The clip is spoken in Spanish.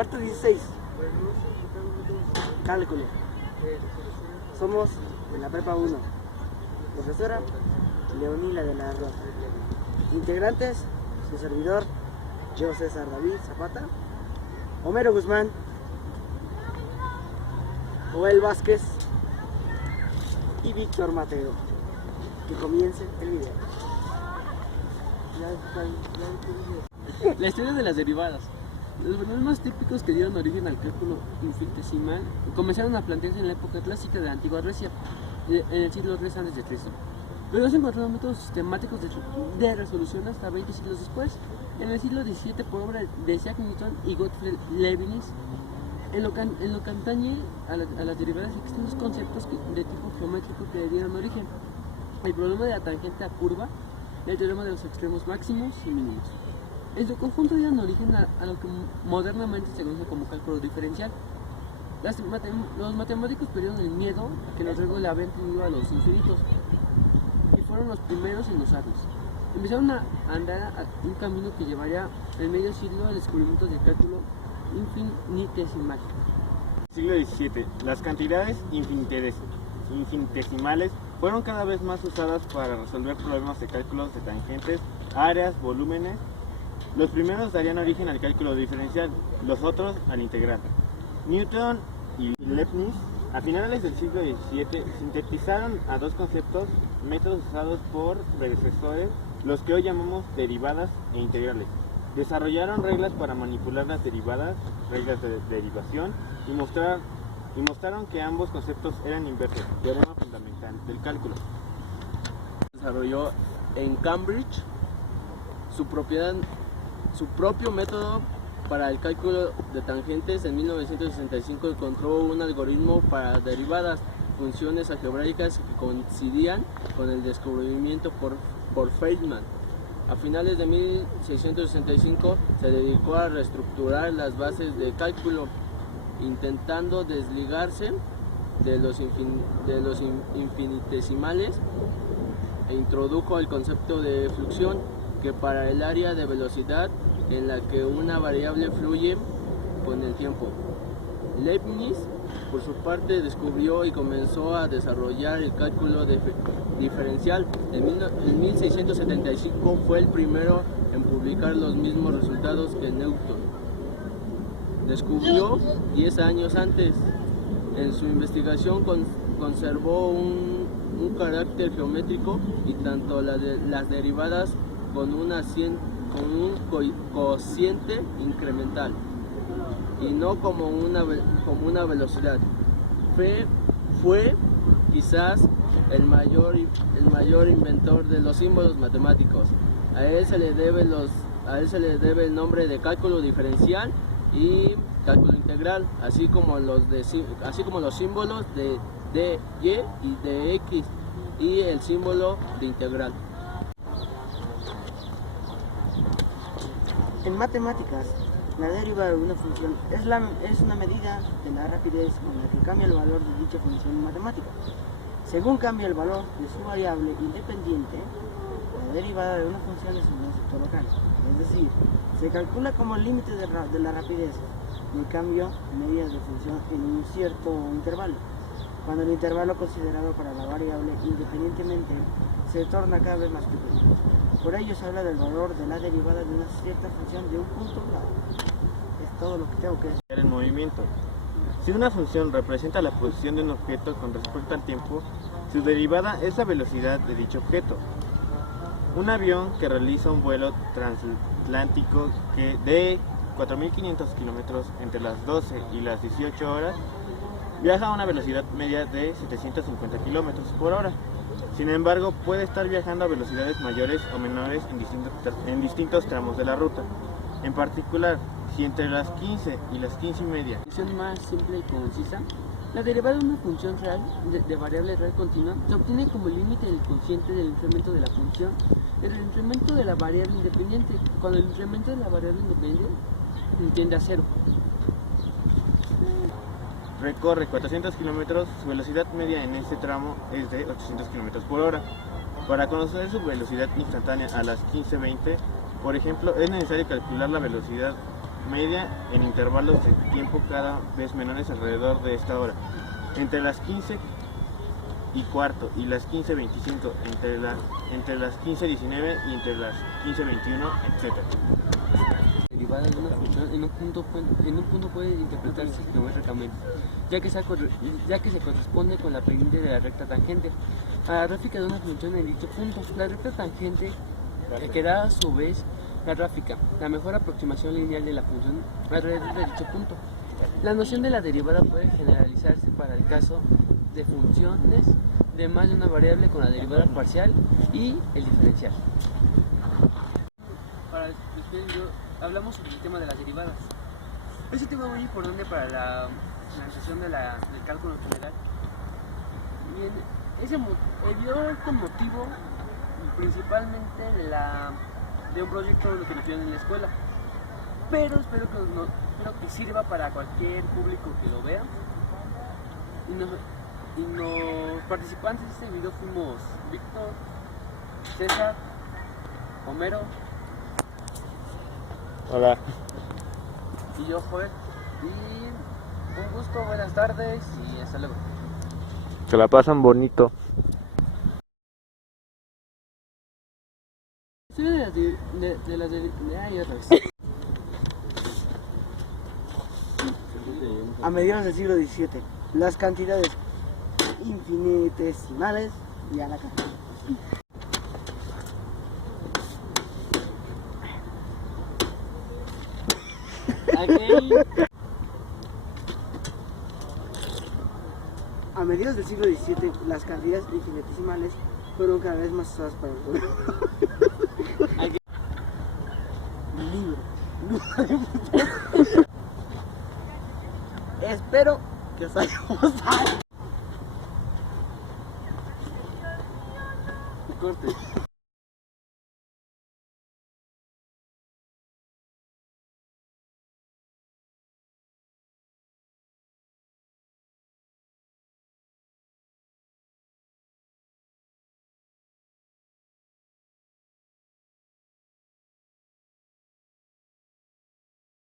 Cuarto 16. Cálculo. Somos de la Prepa 1. Profesora Leonila de la Rosa. Integrantes, su servidor, yo César David Zapata, Homero Guzmán, Joel Vázquez y Víctor Mateo. Que comience el video. La historia de las derivadas. Los fenómenos más típicos que dieron origen al cálculo infinitesimal comenzaron a plantearse en la época clásica de la antigua Grecia, en el siglo III a.C. Pero no se encontraron métodos sistemáticos de resolución hasta 20 siglos después, en el siglo XVII, por obra de Isaac Newton y Gottfried Leibniz. En lo que atañe a las derivadas, existen dos conceptos de tipo geométrico que le dieron origen: el problema de la tangente a curva y el teorema de los extremos máximos y mínimos. En su conjunto dieron origen a lo que modernamente se conoce como cálculo diferencial. Los matemáticos perdieron el miedo a que los reglas le habían tenido a los infinitos y fueron los primeros en usarlos. Empezaron a andar a un camino que llevaría en medio siglo al descubrimiento del cálculo infinitesimal. Siglo XVII. Las cantidades infinitesimales fueron cada vez más usadas para resolver problemas de cálculos de tangentes, áreas, volúmenes. Los primeros darían origen al cálculo diferencial, los otros al integral. Newton y Leibniz, a finales del siglo XVII, sintetizaron a dos conceptos, métodos usados por predecesores, los que hoy llamamos derivadas e integrales. Desarrollaron reglas para manipular las derivadas, reglas de derivación, y mostraron que ambos conceptos eran inversos, teorema fundamental del cálculo. Desarrolló en Cambridge su propio método para el cálculo de tangentes. En 1965 encontró un algoritmo para derivadas, funciones algebraicas que coincidían con el descubrimiento por Feynman. A finales de 1665 se dedicó a reestructurar las bases de cálculo, intentando desligarse de los infinitesimales, e introdujo el concepto de fluxión, que para el área de velocidad en la que una variable fluye con el tiempo. Leibniz, por su parte, descubrió y comenzó a desarrollar el cálculo diferencial. En 1675 fue el primero en publicar los mismos resultados que Newton descubrió 10 años antes. En su investigación conservó un carácter geométrico, y tanto las derivadas con un cociente incremental y no como una velocidad. Fue quizás el mayor inventor de los símbolos matemáticos. A él se le debe el nombre de cálculo diferencial y cálculo integral, así como los símbolos de y de x y el símbolo de integral. En matemáticas, la derivada de una función es una medida de la rapidez con la que cambia el valor de dicha función matemática. Según cambia el valor de su variable independiente, la derivada de una función es un concepto local, es decir, se calcula como el límite de la rapidez del cambio de medidas de función en un cierto intervalo, cuando el intervalo considerado para la variable independientemente se torna cada vez más pequeño. Por ello se habla del valor de la derivada de una cierta función de un punto dado. Es todo lo que tengo que decir. El movimiento. Si una función representa la posición de un objeto con respecto al tiempo, su derivada es la velocidad de dicho objeto. Un avión que realiza un vuelo transatlántico de 4.500 kilómetros entre las 12 y las 18 horas viaja a una velocidad media de 750 kilómetros por hora. Sin embargo, puede estar viajando a velocidades mayores o menores en distintos tramos de la ruta. En particular, si entre las 15 y las 15 y media. Función más simple y concisa. La derivada de una función real de variable real continua se obtiene como límite del cociente del incremento de la función el incremento de la variable independiente, cuando el incremento de la variable independiente tiende a cero. Recorre 400 kilómetros, su velocidad media en este tramo es de 800 kilómetros por hora. Para conocer su velocidad instantánea a las 15:20, por ejemplo, es necesario calcular la velocidad media en intervalos de tiempo cada vez menores alrededor de esta hora. Entre las 15:15 y las 15:25, entre las 15:19 y entre las 15:21, etc. Derivada de una función en un punto puede interpretarse geométricamente, ya que se corresponde con la pendiente de la recta tangente a la gráfica de una función en dicho punto. La recta tangente que da a su vez la gráfica, la mejor aproximación lineal de la función alrededor de dicho punto. La noción de la derivada puede generalizarse para el caso de funciones de más de una variable con la derivada parcial y el diferencial. Para después hablamos sobre el tema de las derivadas. Es un tema muy importante para la finalización del cálculo general. Bien, dio este motivo principalmente de un proyecto que nos dieron en la escuela, pero espero que sirva para cualquier público que lo vea. Y los participantes de este video fuimos Víctor, César, Homero, Hola. y yo, Joel. Y un gusto, buenas tardes y hasta luego. Se la pasan bonito. A mediados del siglo XVII, las cantidades infinitesimales ya la cantidad. A mediados del siglo XVII, las cantidades infinitesimales fueron cada vez más usadas para el juego. Libro. Espero que os haya gustado. Corte.